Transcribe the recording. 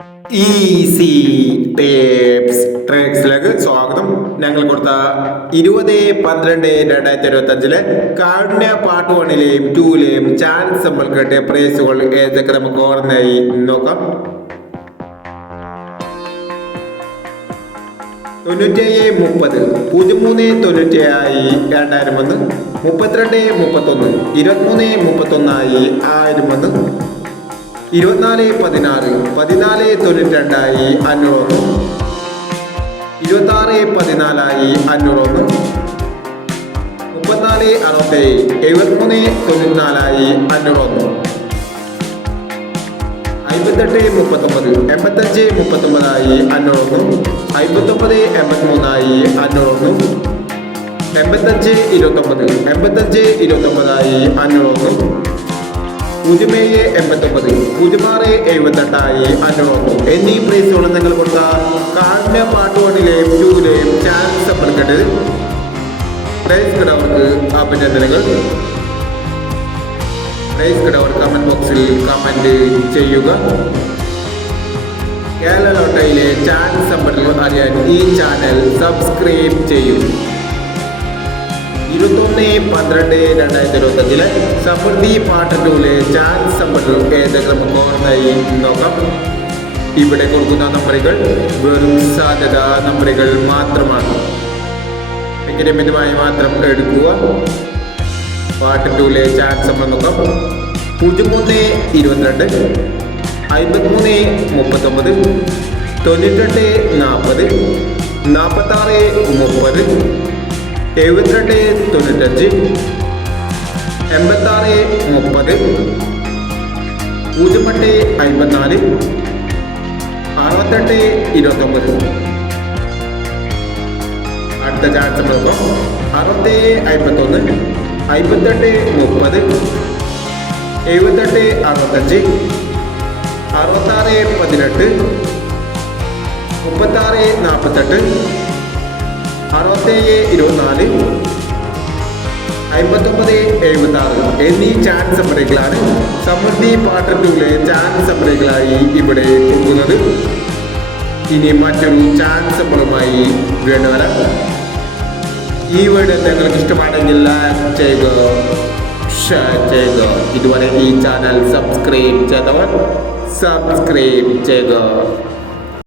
Easy tips ട്രിക്സിലേക്ക് സ്വാഗതം. ഞങ്ങൾ കൊടുത്ത 20/12/2025 കാരുണ്യ പാർട്ട് 1ലെയും 2ലെയും ചാൻസ് നമ്മൾ കിട്ടിയ പ്രൈസുകൾ ഏതൊക്കെ നമുക്ക് ഓർമ്മയായി നോക്കാം. 9730 0397 2001 32 31 23 31 24 16 501 26 14 64 74 73 501 88 39 501 59 501 85 29 501 0789 06 78 എന്നീ പ്രൈസുകൾ നിങ്ങൾ കൊടുത്ത കാരുണ്യ പാർട്ട് 1ലെയും 2ലെയും ചാൻസ് സമ്പർക്കട്ട് പ്രൈസ് കിടവർക്ക് അഭിനന്ദനങ്ങൾ. പ്രൈസ് കിടവർ കമന്റ് ബോക്സിൽ കമന്റ് ചെയ്യുക. കേരള ലോട്ടറിയിലെ ചാൻസ് സമ്പർക്കങ്ങൾ അറിയാൻ ഈ ചാനൽ സബ്സ്ക്രൈബ് ചെയ്യൂ. 21/12/2025 സമൃദ്ധി പാർട്ട് 2ലെ ചാൻസ് സമ്പർക്കങ്ങൾ ഏതൊക്കെ നമുക്ക് ഓർമ്മയായി നോക്കാം. ഇവിടെ കൊടുക്കുന്ന നമ്പറുകൾ വെറും സാധ്യത നമ്പറുകൾ മാത്രമാണ്. മിതമായി മാത്രം എടുക്കുക. പാർട്ട് 2ലെ ചാൻസ് സമ്പർക്കം നോക്കാം. 03 22 53 39 92 40 46 30 72 95 86 30 08 54 68 29. അടുത്ത ചാൻസ് നോക്കാം. 67 51 58 30 78 65 66 18 36 48 67 24 59 76 എന്നീ ചാൻസ് സമ്പർക്കങ്ങളാണ് സമൃദ്ധി പാർട്ട് 2ലെ ചാൻസ് സമ്പർക്കങ്ങളായി ഇവിടെ കൊടുക്കുന്നത്. ഇനി മറ്റൊരു ചാൻസ് സമ്പർക്കമായി വീണ്ടും വരാം. ഈ വീഡിയോ നിങ്ങൾക്ക് ഇഷ്ടമാണെങ്കിൽ ലൈക്ക് ചെയ്യുക, ഷെയർ ചെയ്യുക. ഇതുവരെ ഈ ചാനൽ സബ്സ്ക്രൈബ് ചെയ്തവർ സബ്സ്ക്രൈബ് ചെയ്യുക.